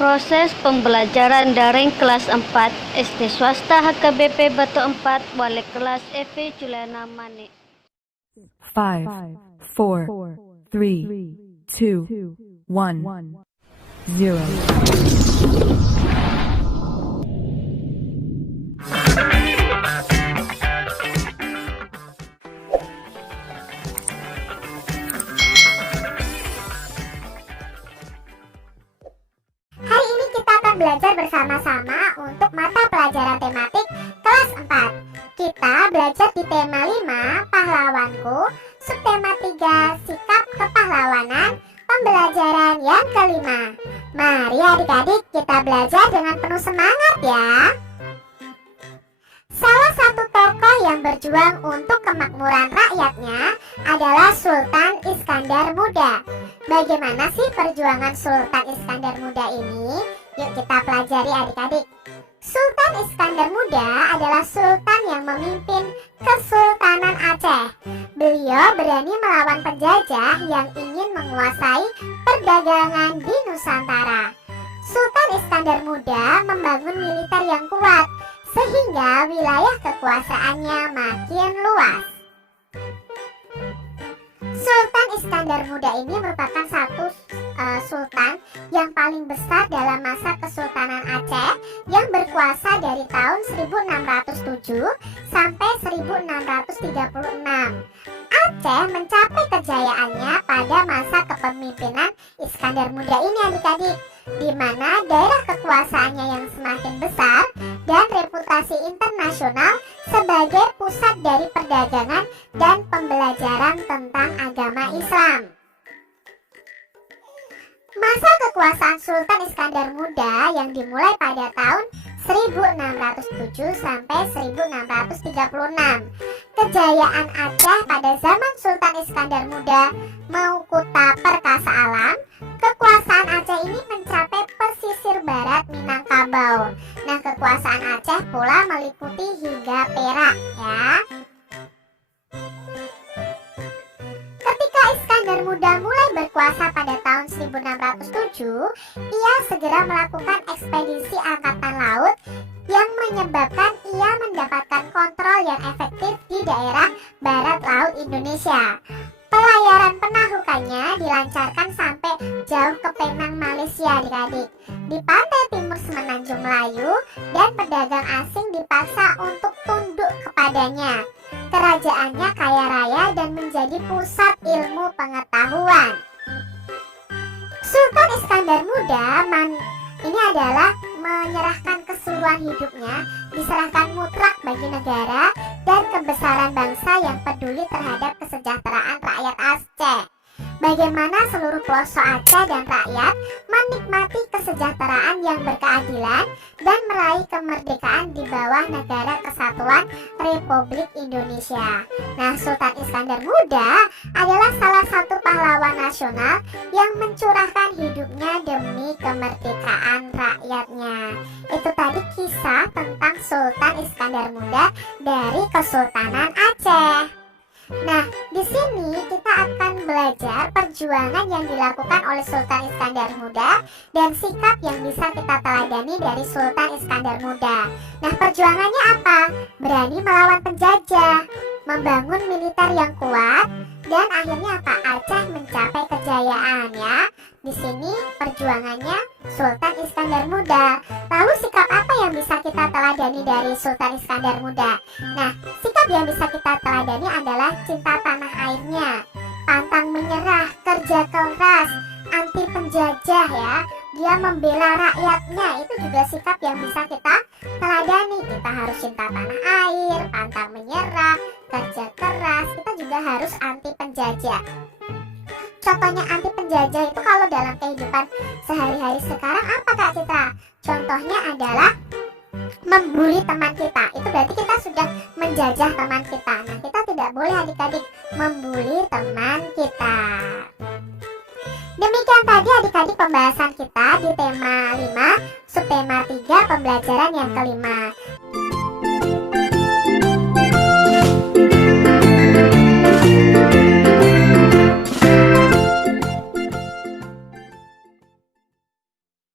Proses pembelajaran daring kelas 4 SD swasta HKBP Batu 4 Wali kelas Evi Juliana Mani. 5, 4, 3, 2, 1, 0. Hari ini kita akan belajar bersama-sama untuk mata pelajaran tematik kelas 4. Kita belajar di tema 5, Pahlawanku, subtema 3, Sikap Kepahlawanan, pembelajaran yang kelima. Mari adik-adik kita belajar dengan penuh semangat ya. Salah satu tokoh yang berjuang untuk kemakmuran rakyatnya adalah Sultan Iskandar Muda. Bagaimana sih perjuangan Sultan Iskandar Muda ini? Yuk kita pelajari adik-adik. Sultan Iskandar Muda adalah sultan yang memimpin Kesultanan Aceh. Beliau berani melawan penjajah yang ingin menguasai perdagangan di Nusantara. Sultan Iskandar Muda membangun militer yang kuat sehingga wilayah kekuasaannya makin luas. Sultan Iskandar Muda ini merupakan satu sultan yang paling besar dalam masa Kesultanan Aceh yang berkuasa dari tahun 1607 sampai 1636. Aceh mencapai kejayaannya pada masa kepemimpinan Iskandar Muda ini adik-adik, di mana daerah kekuasaannya yang semakin besar dan reputasi internasional sebagai pusat dari perdagangan dan pembelajaran tentang agama Islam. Masa kekuasaan Sultan Iskandar Muda yang dimulai pada tahun 1607 sampai 1636. Kejayaan Aceh pada zaman Sultan Iskandar Muda mau kuta perkasa alam, kekuasaan Aceh ini mencapai pesisir barat Minangkabau. Nah, kekuasaan Aceh pula meliputi hingga Perak ya. Ketika Iskandar Muda mulai berkuasa pada tahun 1607, ia segera melakukan ekspedisi angkatan laut yang menyebabkan ia mendapatkan kontrol yang efektif di daerah barat laut Indonesia. Pelayaran penaklukannya dilancarkan sampai jauh ke Penang, Malaysia adik-adik. Di pantai timur Semenanjung Melayu dan pedagang asing dipaksa untuk tunduk kepadanya. Kerajaannya kaya raya dan menjadi pusat ilmu pengetahuan. Sultan Iskandar Muda ini adalah menyerahkan keseluruhan hidupnya, diserahkan mutlak bagi negara dan kebesaran bangsa yang peduli terhadap kesejahteraan rakyat Aceh. Bagaimana seluruh pelosok Aceh dan rakyat menikmati kesejahteraan yang berkeadilan dan meraih kemerdekaan di bawah Negara Kesatuan Republik Indonesia. Nah, Sultan Iskandar Muda adalah salah satu pahlawan nasional yang mencurahkan hidupnya demi kemerdekaan rakyatnya. Itu tadi kisah tentang Sultan Iskandar Muda dari Kesultanan Aceh. Nah, di sini kita akan belajar perjuangan yang dilakukan oleh Sultan Iskandar Muda dan sikap yang bisa kita teladani dari Sultan Iskandar Muda. Nah, perjuangannya apa? Berani melawan penjajah, membangun militer yang kuat, dan akhirnya apa? Aceh mencapai kejayaan ya. Di sini perjuangannya Sultan Iskandar Muda. Lalu sikap apa yang bisa kita teladani dari Sultan Iskandar Muda? Nah, sikap yang bisa kita teladani adalah cinta tanah airnya, pantang menyerah, kerja keras, anti penjajah ya. Dia membela rakyatnya, itu juga sikap yang bisa kita teladani. Kita harus cinta tanah air, pantang menyerah, kerja keras. Kita juga harus anti penjajah. Contohnya anti penjajah itu kalau dalam kehidupan sehari-hari sekarang apa Kak Citra? Contohnya adalah membuli teman kita. Itu berarti kita sudah menjajah teman kita. Nah, kita tidak boleh adik-adik membuli teman kita. Demikian tadi adik-adik pembahasan kita di tema 5, subtema 3, pembelajaran yang kelima.